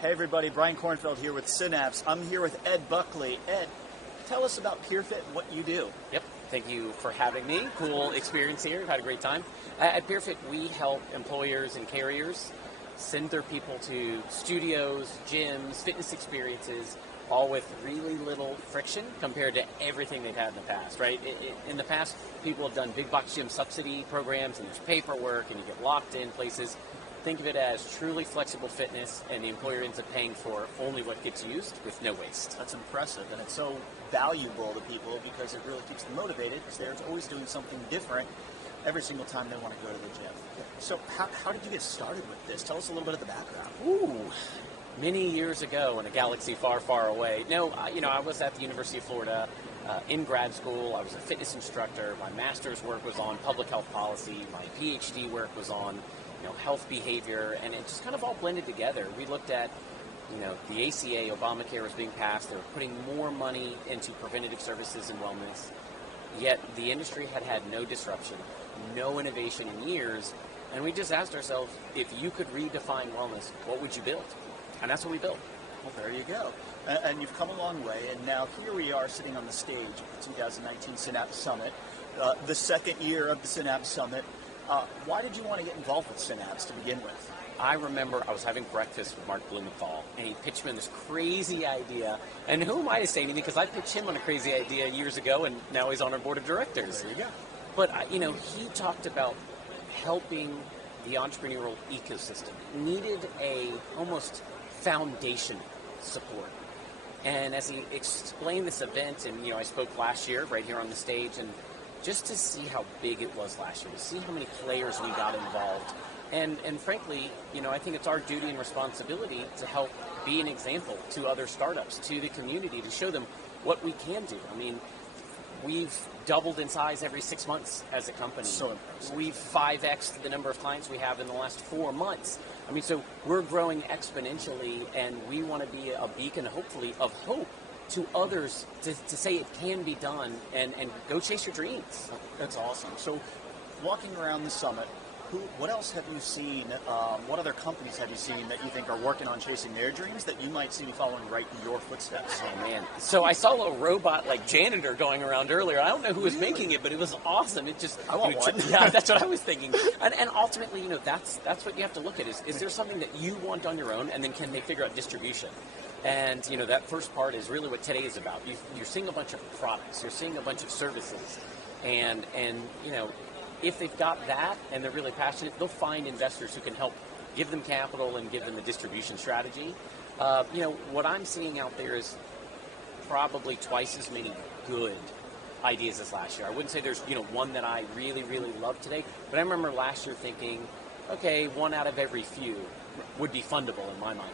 Hey everybody, Brian Kornfeld here with Synapse. I'm here with Ed Buckley. Ed, tell us about PeerFit and what you do. Yep, thank you for having me. Cool experience here, had a great time. At PeerFit, we help employers and carriers send their people to studios, gyms, fitness experiences, all with really little friction compared to everything they've had in the past, right? In the past, people have done big box gym subsidy programs, and there's paperwork, and you get locked in places. Think of it as truly flexible fitness, and the employer ends up paying for only what gets used with no waste. That's impressive, and it's so valuable to people because it really keeps them motivated because they're always doing something different every single time they want to go to the gym. So how did you get started with this? Tell us a little bit of the background. Ooh, many years ago in a galaxy far, far away. No, I was at the University of Florida in grad school. I was a fitness instructor. My master's work was on public health policy. My PhD work was on health behavior, and it just kind of all blended together. We looked at, the ACA, Obamacare was being passed. They were putting more money into preventative services and wellness, yet the industry had had no disruption, no innovation in years, and we just asked ourselves, if you could redefine wellness, what would you build? And that's what we built. Well, there you go. And you've come a long way, and now here we are sitting on the stage of the 2019 Synapse Summit, the second year of the Synapse Summit. Why did you want to get involved with Synapse to begin with? I remember I was having breakfast with Mark Blumenthal, and he pitched me on this crazy idea. And who am I to say anything? Because I pitched him on a crazy idea years ago, and now he's on our board of directors. There you go. But, he talked about helping the entrepreneurial ecosystem. Needed a almost foundation support. And as he explained this event, and, I spoke last year right here on the stage, and just to see how big it was last year, to see how many players we got involved. And frankly, I think it's our duty and responsibility to help be an example to other startups, to the community, to show them what we can do. I mean, we've doubled in size every 6 months as a company. So impressive. We've 5x'd the number of clients we have in the last 4 months. I mean, so we're growing exponentially, and we want to be a beacon, hopefully, of hope to others to say it can be done, and go chase your dreams. That's awesome. So walking around the summit, what else have you seen, what other companies have you seen that you think are working on chasing their dreams that you might see following right in your footsteps? Oh man, so I saw a little robot like janitor going around earlier. I don't know who was making it, but it was awesome. It just, I want one. Yeah, that's what I was thinking. And ultimately, that's what you have to look at is there something that you want on your own, and then can they figure out distribution? And, that first part is really what today is about. You're seeing a bunch of products. You're seeing a bunch of services. And if they've got that and they're really passionate, they'll find investors who can help give them capital and give them a distribution strategy. What I'm seeing out there is probably twice as many good ideas as last year. I wouldn't say there's, one that I really, really love today. But I remember last year thinking, okay, one out of every few would be fundable in my mind.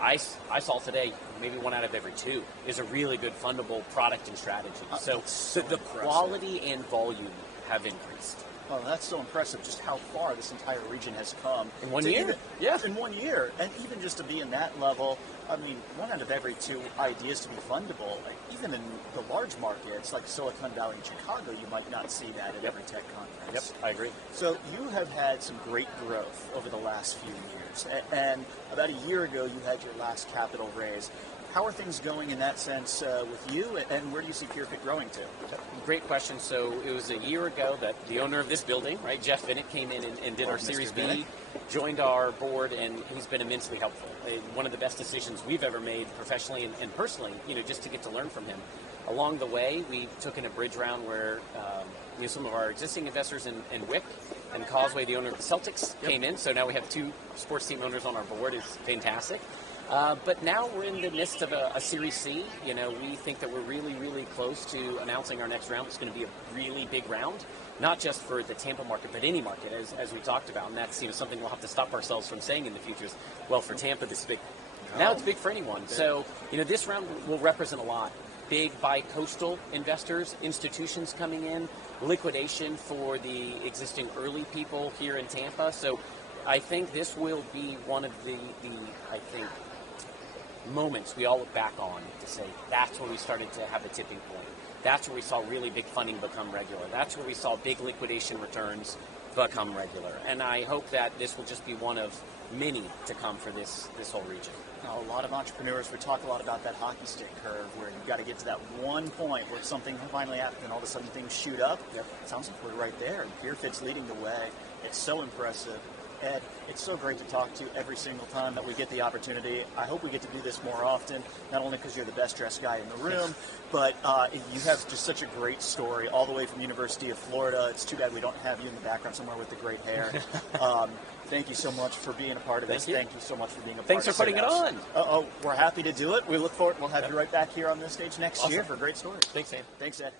I saw today maybe one out of every two is a really good fundable product and strategy. So the quality and volume have increased. Oh, that's so impressive just how far this entire region has come. In 1 year? Yeah. In 1 year. And even just to be in that level, I mean, one out of every two ideas to be fundable, like even in the large markets like Silicon Valley and Chicago, you might not see that at every tech conference. Yep, I agree. So you have had some great growth over the last few years. And about a year ago, you had your last capital raise. How are things going in that sense with you, and where do you see PeerFit growing to? Great question. So it was a year ago that the owner of this building, right, Jeff Vinik, came in and did our Series B, joined our board, and he's been immensely helpful. One of the best decisions we've ever made professionally and personally, just to get to learn from him. Along the way, we took in a bridge round where some of our existing investors in WIC and Causeway, the owner of the Celtics, came in. So now we have 2 sports team owners on our board. It's fantastic. But now we're in the midst of a Series C. We think that we're really, really close to announcing our next round. It's going to be a really big round, not just for the Tampa market, but any market, as we talked about. And that's something we'll have to stop ourselves from saying in the future is, well, for Tampa, this is big. Now it's big for anyone. Yeah. So, this round will represent a lot. Big bi-coastal investors, institutions coming in, liquidation for the existing early people here in Tampa. So I think this will be one of the moments we all look back on to say that's when we started to have a tipping point. That's where we saw really big funding become regular. That's where we saw big liquidation returns become regular. And I hope that this will just be one of many to come for this whole region. Now, a lot of entrepreneurs, we talk a lot about that hockey stick curve where you've got to get to that one point where something finally happens and all of a sudden things shoot up. Yep. It sounds like we're right there, and PeerFit's leading the way. It's so impressive. Ed, it's so great to talk to you every single time that we get the opportunity. I hope we get to do this more often, not only because you're the best dressed guy in the room, but you have just such a great story all the way from University of Florida. It's too bad we don't have you in the background somewhere with the great hair. Thank you so much for being a part of this. Thank You so much for being a part Thanks of for putting it Synapse. on. We're happy to do it. We look forward. We'll have you right back here on this stage next year for a great story. Thanks, Ed. Thanks, Ed.